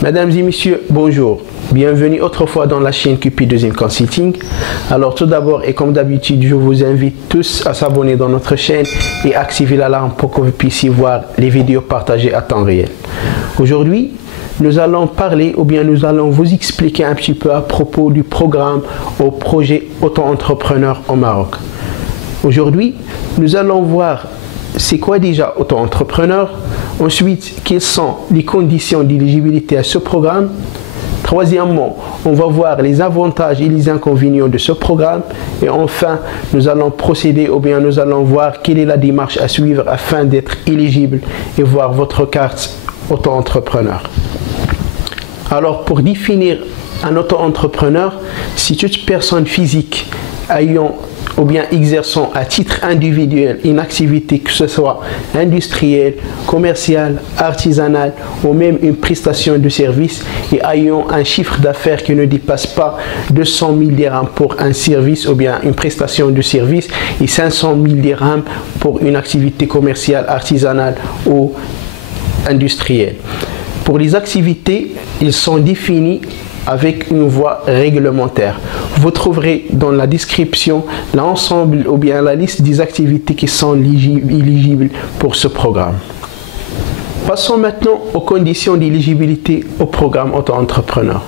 Mesdames et messieurs, bonjour. Bienvenue autrefois dans la chaîne Cupid2 Consulting. Alors tout d'abord et comme d'habitude, je vous invite tous à s'abonner dans notre chaîne et activer l'alarme pour que vous puissiez voir les vidéos partagées à temps réel. Aujourd'hui, nous allons parler ou bien nous allons vous expliquer un petit peu à propos du programme au projet auto-entrepreneur au Maroc. Aujourd'hui, nous allons voir c'est quoi déjà auto-entrepreneur, ensuite quelles sont les conditions d'éligibilité à ce programme. Troisièmement, on va voir les avantages et les inconvénients de ce programme. Et enfin, nous allons procéder ou bien nous allons voir quelle est la démarche à suivre afin d'être éligible et voir votre carte auto-entrepreneur. Alors, pour définir un auto-entrepreneur, c'est toute personne physique ayant ou bien exerçant à titre individuel une activité que ce soit industrielle, commerciale, artisanale ou même une prestation de service et ayant un chiffre d'affaires qui ne dépasse pas 200 000 dirhams pour un service ou bien une prestation de service et 500 000 dirhams pour une activité commerciale, artisanale ou industrielle. Pour les activités, ils sont définis avec une voie réglementaire. Vous trouverez dans la description l'ensemble ou bien la liste des activités qui sont éligibles pour ce programme. Passons maintenant aux conditions d'éligibilité au programme auto-entrepreneur.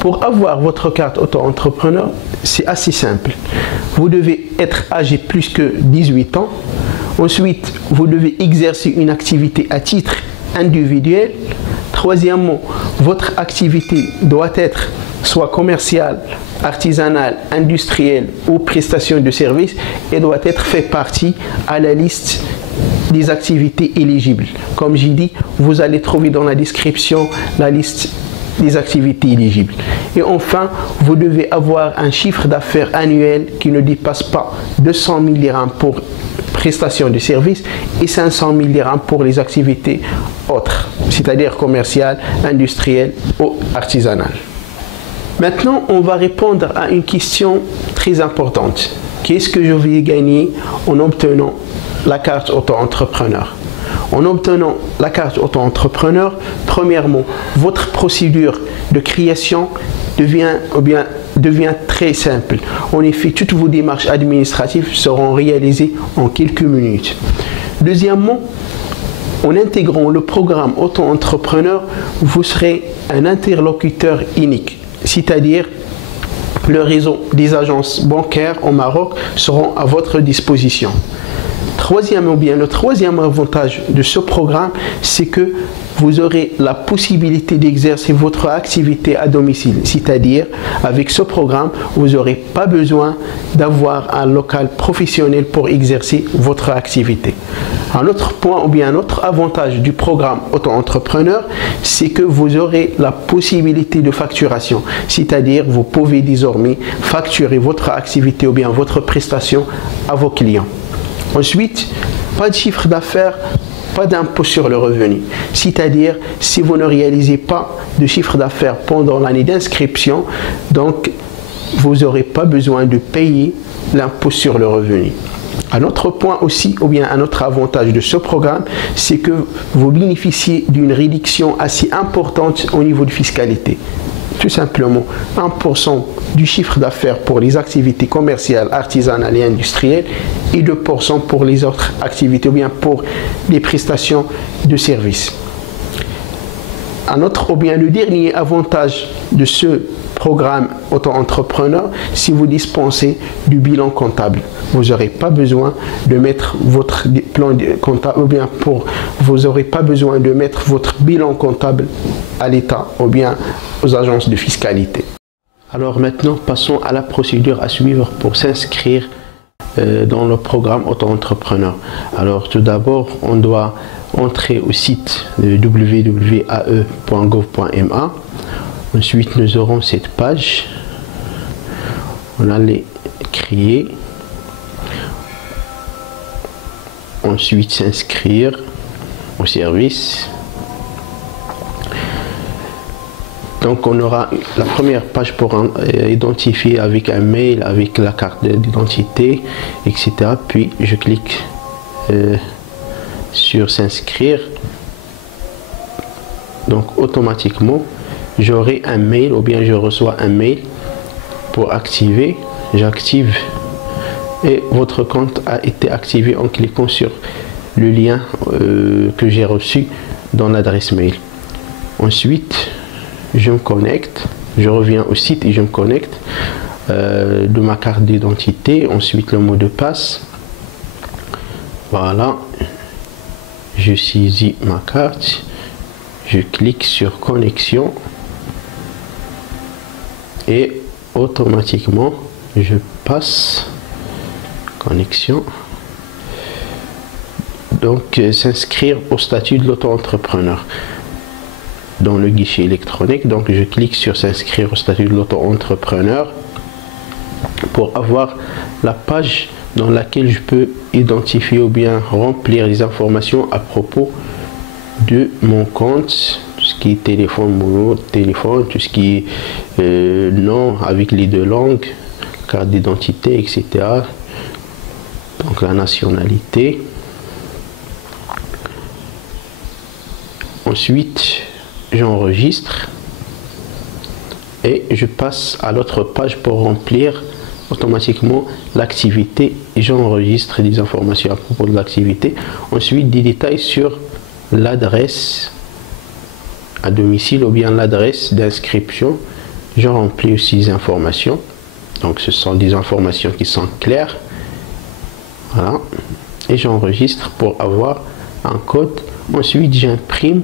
Pour avoir votre carte auto-entrepreneur, c'est assez simple. Vous devez être âgé plus que 18 ans. Ensuite, vous devez exercer une activité à titre individuel. Troisièmement, votre activité doit être soit commerciale, artisanale, industrielle ou prestation de service et doit être fait partie à la liste des activités éligibles. Comme j'ai dit, vous allez trouver dans la description la liste des activités éligibles. Et enfin, vous devez avoir un chiffre d'affaires annuel qui ne dépasse pas 200 000 dirhams pour prestation de services et 500 000 dirhams pour les activités autres, c'est-à-dire commerciales, industrielles ou artisanales. Maintenant, on va répondre à une question très importante. Qu'est-ce que je vais gagner en obtenant la carte auto-entrepreneur? En obtenant la carte auto-entrepreneur, premièrement, votre procédure de création devient très simple. En effet, toutes vos démarches administratives seront réalisées en quelques minutes. Deuxièmement, en intégrant le programme auto-entrepreneur, vous serez un interlocuteur unique, c'est-à-dire le réseau des agences bancaires au Maroc seront à votre disposition. Le troisième avantage de ce programme, c'est que vous aurez la possibilité d'exercer votre activité à domicile. C'est-à-dire, avec ce programme, vous n'aurez pas besoin d'avoir un local professionnel pour exercer votre activité. Un autre point ou bien un autre avantage du programme auto-entrepreneur, c'est que vous aurez la possibilité de facturation. C'est-à-dire, vous pouvez désormais facturer votre activité ou bien votre prestation à vos clients. Ensuite, pas de chiffre d'affaires, pas d'impôt sur le revenu. C'est-à-dire, si vous ne réalisez pas de chiffre d'affaires pendant l'année d'inscription, donc vous n'aurez pas besoin de payer l'impôt sur le revenu. Un autre point aussi, ou bien un autre avantage de ce programme, c'est que vous bénéficiez d'une réduction assez importante au niveau de fiscalité. Tout simplement 1% du chiffre d'affaires pour les activités commerciales, artisanales et industrielles et 2% pour les autres activités ou bien pour les prestations de services. Le dernier avantage de ce programme auto-entrepreneur, si vous dispensez du bilan comptable. Vous n'aurez pas besoin de mettre votre plan comptable ou bien vous n'aurez pas besoin de mettre votre bilan comptable à l'État ou bien aux agences de fiscalité. Alors maintenant, passons à la procédure à suivre pour s'inscrire dans le programme auto-entrepreneur. Alors tout d'abord, on doit entrer au site de www.ae.gov.ma. Ensuite, nous aurons cette page. On allait créer. Ensuite, s'inscrire au service. Donc, on aura la première page pour identifier avec un mail, avec la carte d'identité, etc. Puis, je clique sur s'inscrire. Donc automatiquement, j'aurai un mail ou bien je reçois un mail pour activer. J'active et votre compte a été activé en cliquant sur le lien que j'ai reçu dans l'adresse mail. Ensuite, je me connecte, je reviens au site et je me connecte de ma carte d'identité. Ensuite, le mot de passe. Voilà, je saisis ma carte, je clique sur connexion et automatiquement je passe connexion. Donc s'inscrire au statut de l'auto-entrepreneur dans le guichet électronique. Donc je clique sur s'inscrire au statut de l'auto-entrepreneur pour avoir la page dans laquelle je peux identifier ou bien remplir les informations à propos de mon compte, tout ce qui est téléphone, tout ce qui est nom avec les 2 langues, carte d'identité, etc. Donc la nationalité. Ensuite, j'enregistre et je passe à l'autre page pour remplir automatiquement l'activité et j'enregistre des informations à propos de l'activité. Ensuite, des détails sur l'adresse à domicile ou bien l'adresse d'inscription. Je remplis aussi des informations. Donc ce sont des informations qui sont claires. Voilà. Et j'enregistre pour avoir un code. Ensuite, j'imprime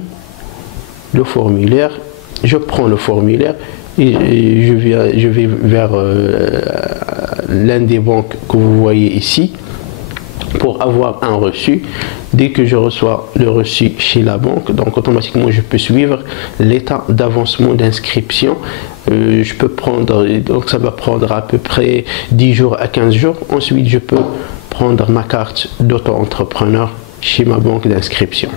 le formulaire. Je prends le formulaire et je vais vers l'un des banques que vous voyez ici pour avoir un reçu. Dès que je reçois le reçu chez la banque, donc automatiquement je peux suivre l'état d'avancement d'inscription. Je peux prendre, donc ça va prendre à peu près 10 jours à 15 jours. Ensuite je peux prendre ma carte d'auto-entrepreneur chez ma banque d'inscription.